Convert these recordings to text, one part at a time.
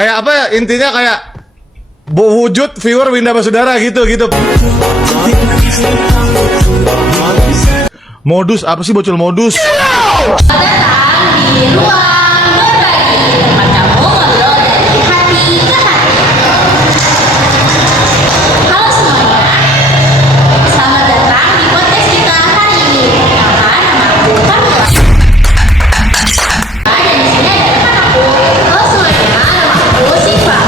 Kayak apa ya, intinya kayak wujud viewer Winda Basudara gitu. Modus apa sih, bocil modus? Datang di ruang berbagi tempat kamu ngobrol dari hati ke hati. Halo semuanya, selamat datang di podcast kita hari ini. Perkenalkan, nama aku Kamila. Dan di sini ada rekan aku. Halo semuanya, nama aku Siva.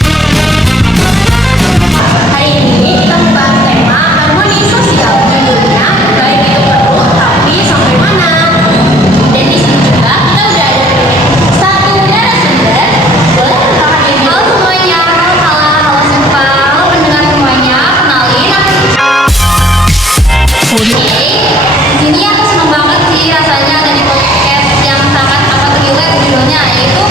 Hari ini kita membahas tema harmoni sosial. Judulnya baik itu perlu, tapi sampai mana? Dan di sini juga kita udah ada satu narasumber. Boleh perkenalkan diri? Halo semuanya, halo Siva, halo pendengar semuanya, kenalin aku. Oke, di sini aku seneng banget sih rasanya ada di podcast yang sangat relate judulnya, yaitu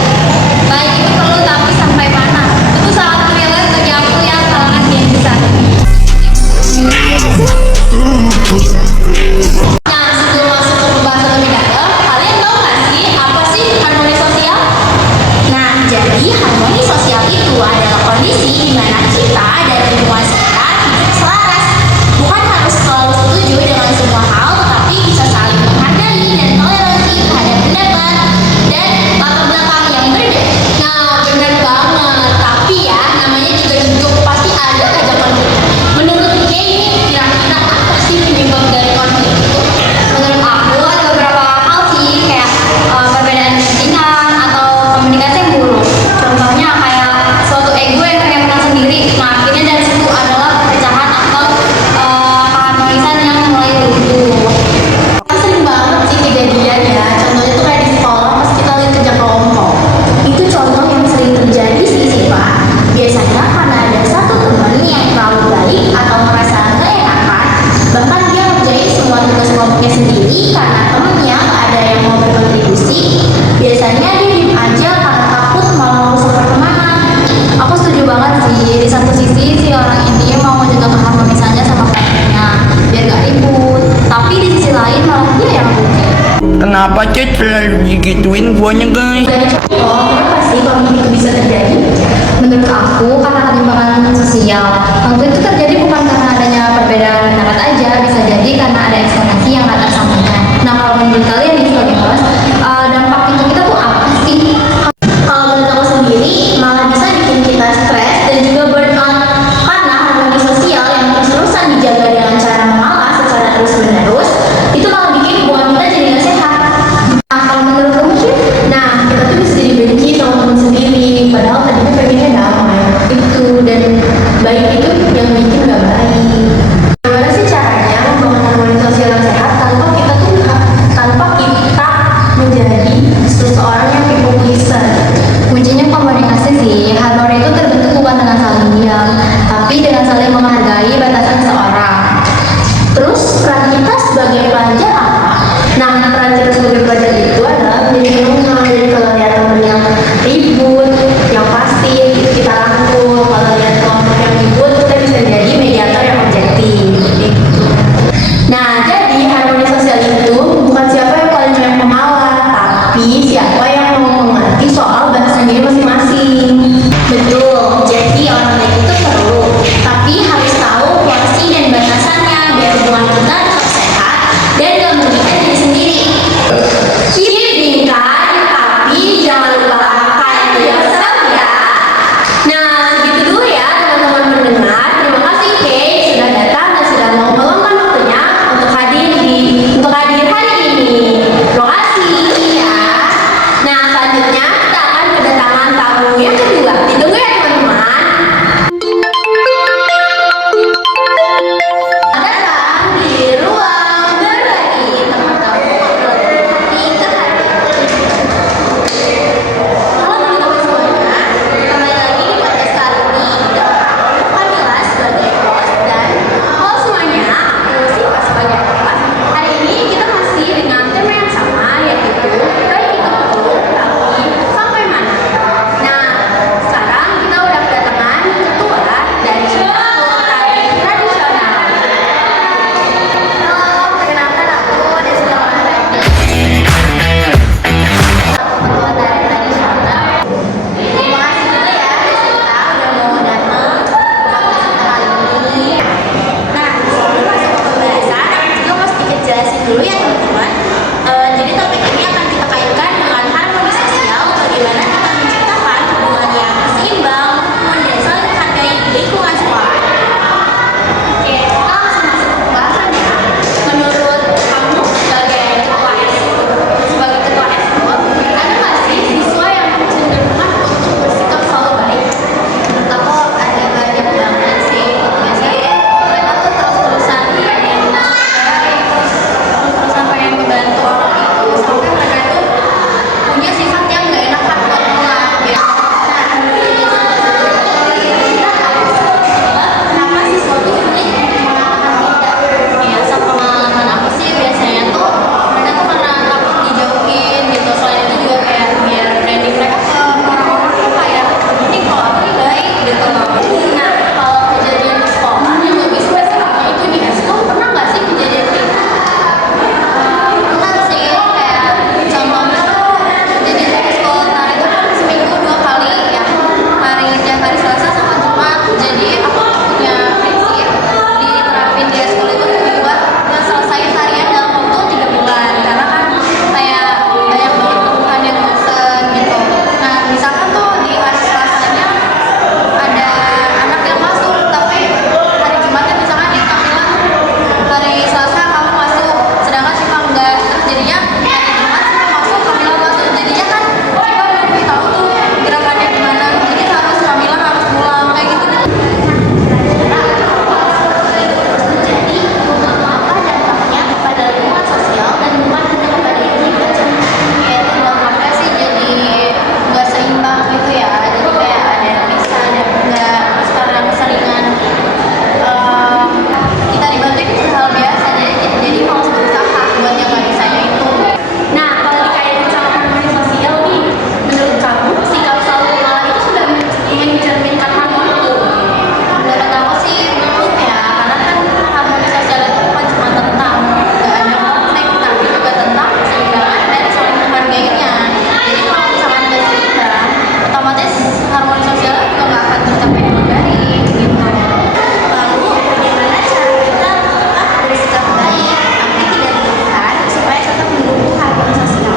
baik itu perlu tapi sampai mana. Itu sangat relate bagi aku yang kalangan Gen Z saat ini. Nah, sebelum masuk ke pembahasan lebih dalam, kalian tahu nggak sih apa sih harmoni sosial? Nah, jadi harmoni sosial itu adalah kondisi di mana kita dan lingkungan sekitar hidup selaras. Bukan harus selalu setuju dengan semua hal, tetapi bisa saling menghargai dan toleransi terhadap pendapat dan latar belakang yang berbeda. Nah, benar banget. Tapi ya, namanya juga hidup, pasti ada aja konflik. Menurut Kay, kira-kira apa sih penyebab dari konflik itu? Menurut aku ada beberapa hal sih, kayak perbedaan kepentingan atau komunikasi yang buruk. Contohnya kayak suatu ego yang pengen menang sendiri. Nah, akhirnya dari situ adalah perpecahan atau keharmonisan yang mulai runtuh. Sering banget sih kejadian ya. Contohnya tuh kayak di sekolah pas kita lagi kerja kelompok. Itu contoh yang sering terjadi sih Pak. Biasanya karena ada satu teman yang terlalu baik atau merasa gak enakan, bahkan dia ngerjain semua tugas kelompoknya sendiri karena temennya gak ada yang mau berkontribusi. Biasanya dia diem aja karena takut malah merusak pertemanan. Aku setuju banget sih. Di satu sisi si orang ini mau menjaga keharmonisannya sama kelompoknya biar gak ribut, tapi di sisi lain malah dia yang rugi. Kenapa Cek selalu digituin guanya guys? Dari contoh, kenapa sih konflik itu bisa terjadi? Menurut aku karena ketimpangan sosial. Konflik itu terjadi bukan karena adanya perbedaan pendapat aja, bisa jadi karena ada ekspektasi yang gak tersampaikan. Nah, kalau menurut kalian nih sebagai host, dampak itu kita tuh apa sih? Kalau menurut aku sendiri, malah bisa bikin kita stres dan juga burn out karena harmoni sosial yang terus-terusan dijaga dengan cara mengalah secara terus-menerus, itu malah bikin hubungan kita jadi gak sehat. Nah, kalau menurut kamu sih, nah kita tuh bisa jadi benci sama teman sendiri, padahal tadinya pengennya damai. Itu dan baik itu yang bikin gak baik. Gimana sih caranya membangun harmoni sosial yang tercapai dengan baik gitu. Lalu bagaimana cara kita tetap bersikap baik tapi tidak berlebihan supaya tetap mendukung harmoni sosial?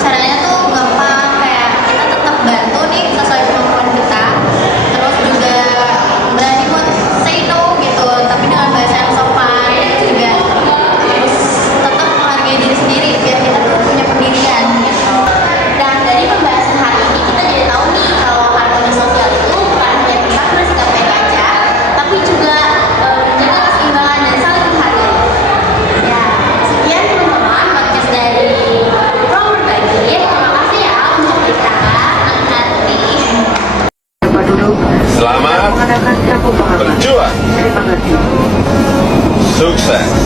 Caranya tuh gampang, kayak kita tetap bantu nih sesuai kemampuan kita, terus juga berani buat say no gitu, tapi dengan bahasa yang sopan, juga harus tetap menghargai diri sendiri biar kita tetap punya pendirian gitu. Dan dari pembahasan hari ini kita jadi tahu nih kalau harmoni sosial itu bukan hanya tentang bersikap baik aja, tapi juga menjaga keseimbangan dan saling menghargai. Ya, sekian teman-teman podcast dari Ruang Berbagi. Terima kasih ya untuk kita angkati. Selamat berjuang. Sukses.